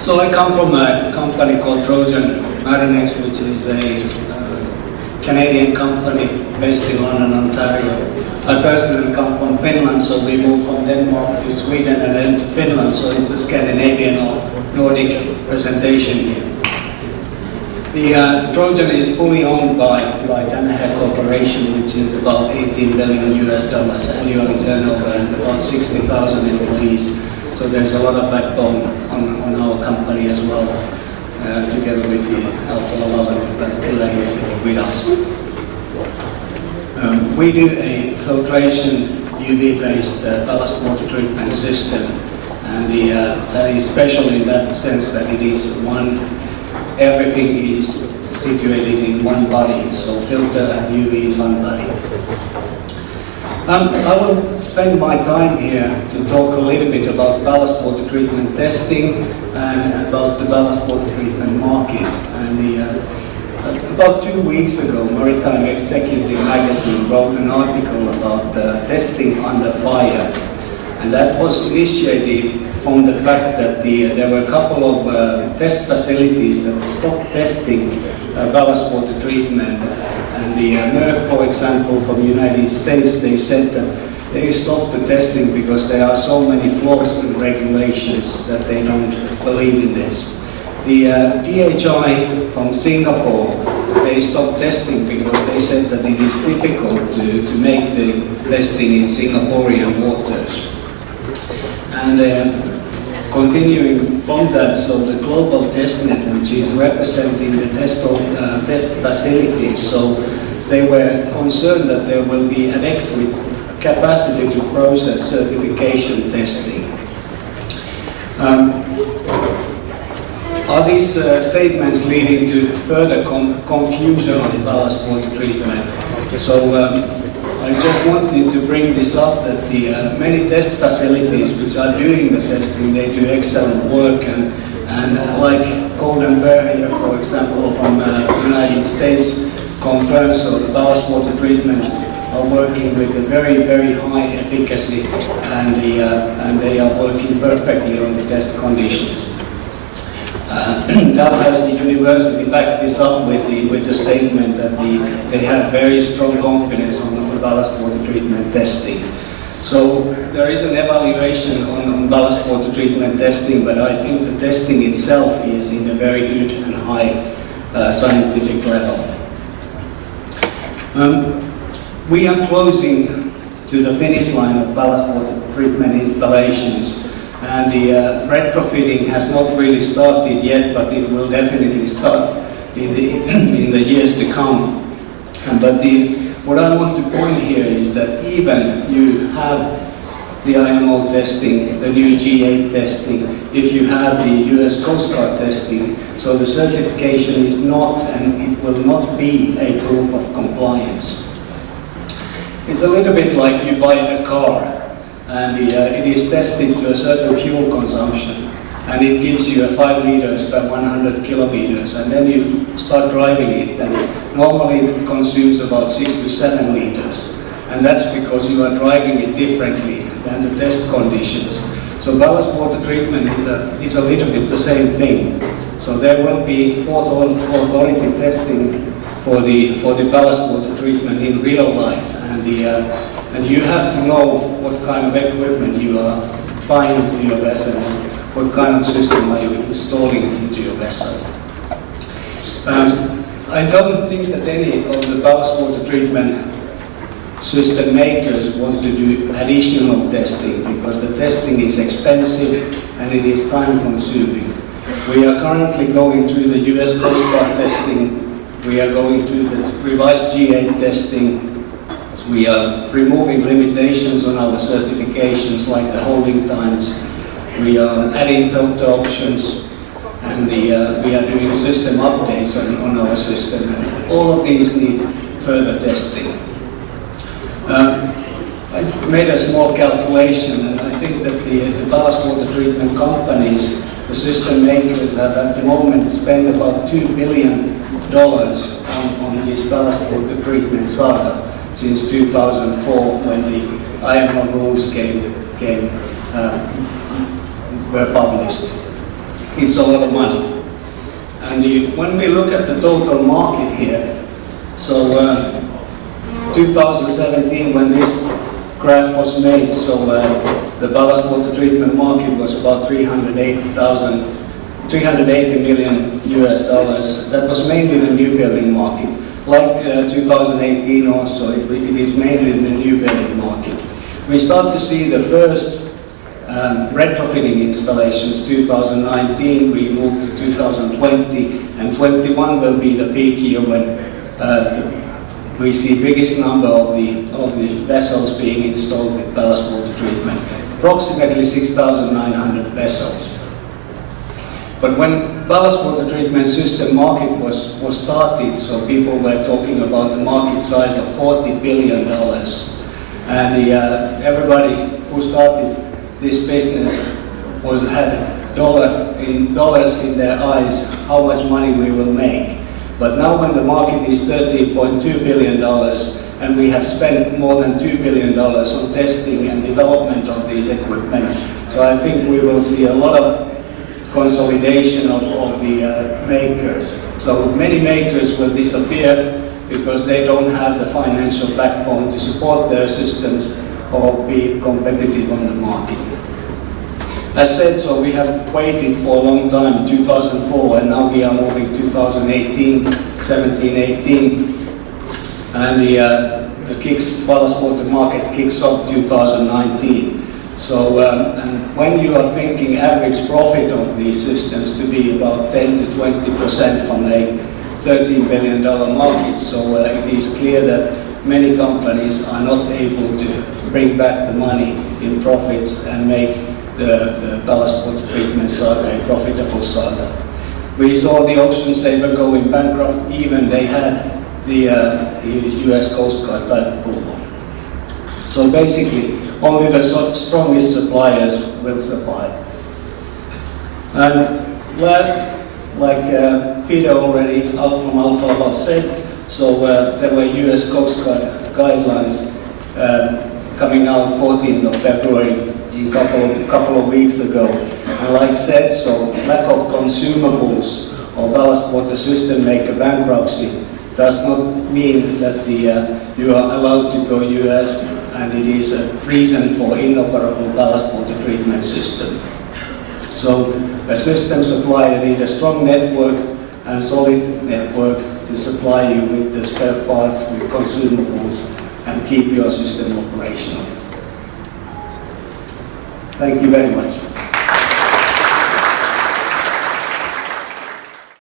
So I come from a company called Trojan Marinex, which is a Canadian company based in London, Ontario. I personally come from Finland, so we moved from Denmark to Sweden and then to Finland, so it's a Scandinavian or Nordic presentation here. The Trojan is fully owned by Danaher Corporation, which is about 18 billion US dollars annually turnover and about 60,000 employees. So there's a lot of backbone on our company as well, together with the Alfa Laval with us. We do a filtration UV-based ballast water treatment system, and that is special in that sense that it is everything is situated in one body, so filter and UV in one body. I will spend my time here to talk a little bit about ballast water treatment testing and about the ballast water treatment market. And about 2 weeks ago, Maritime Executive magazine wrote an article about testing under fire, and that was initiated from the fact that there were a couple of test facilities that stopped testing ballast water treatment. And the Merck, for example, from the United States, they said that they stopped the testing because there are so many flaws in regulations that they don't believe in this. The DHI from Singapore, they stopped testing because they said that it is difficult to make the testing in Singaporean waters. And continuing from that, so the global testnet, which is representing the test facilities, so they were concerned that there will be adequate capacity to process certification testing. Are these statements leading to further confusion on ballast water treatment? So I just wanted to bring this up that the many test facilities which are doing the testing, they do excellent work, and like Golden Bear here, for example, from the United States, confirms so the ballast water treatments are working with a very, very high efficacy, and they are working perfectly on the test conditions. Lighthouse University backed this up with the statement that they have very strong confidence on the ballast water treatment testing. So there is an evaluation on ballast water treatment testing, but I think the testing itself is in a very good and high scientific level. We are closing to the finish line of ballast water treatment installations. And the retrofitting has not really started yet, but it will definitely start in the years to come. But what I want to point here is that even you have the IMO testing, the new G8 testing, if you have the US Coast Guard testing, so the certification is not, and it will not be a proof of compliance. It's a little bit like you buy a car, and it is tested to a certain fuel consumption, and it gives you 5 liters per 100 kilometers, and then you start driving it, and normally it consumes about 6 to 7 liters, and that's because you are driving it differently than the test conditions. So ballast water treatment is a little bit the same thing. So there will be authority testing for the ballast water treatment in real life, and you have to know what kind of equipment you are buying into your vessel and what kind of system are you installing into your vessel. I don't think that any of the ballast water treatment system makers want to do additional testing because the testing is expensive and it is time consuming. We are currently going through the US Coast Guard testing, we are going through the revised G8 testing. We are removing limitations on our certifications like the holding times. We are adding filter options, and we are doing system updates on our system. All of these need further testing. I made a small calculation, and I think that the ballast water treatment companies, the system makers, have at the moment spent about $2 billion on this ballast water treatment saga since 2004, when the IMO rules were published. It's a lot of money. And when we look at the total market here, so 2017 when this graph was made, so the ballast water treatment market was about 380 million US dollars. That was mainly the new building market. Like 2018 also, it is mainly the new building market. We start to see the first retrofitting installations 2019, we moved to 2020, and 21 will be the peak year when we see biggest number of the vessels being installed with ballast water treatment, approximately 6,900 vessels. But when ballast water treatment system market was started, so people were talking about the market size of $40 billion. And everybody who started this business had dollars in their eyes, how much money we will make. But now when the market is $13.2 billion, and we have spent more than $2 billion on testing and development of these equipment, so I think we will see a lot of consolidation of the makers. So many makers will disappear because they don't have the financial backbone to support their systems or be competitive on the market. As said, so we have waited for a long time, 2004, and now we are moving 2018, 17, 18, and the ballast water market kicks off 2019. So, and when you are thinking average profit of these systems to be about 10 to 20% from a $13 billion market, so it is clear that many companies are not able to bring back the money in profits and make the ballast water treatment saga a profitable saga. We saw the Ocean Saver going bankrupt, even they had the US Coast Guard type approval. So basically, only the strongest suppliers will survive. And last, like Peter already out from Alpha said, so there were US Coast Guard guidelines coming out 14th of February, a couple of weeks ago. And like said, so lack of consumables or ballast water system maker bankruptcy does not mean that you are allowed to go US, and it is a reason for inoperable ballast water treatment system. So a system supplier needs a strong network and solid network to supply you with the spare parts, with consumables, and keep your system operational. Thank you very much.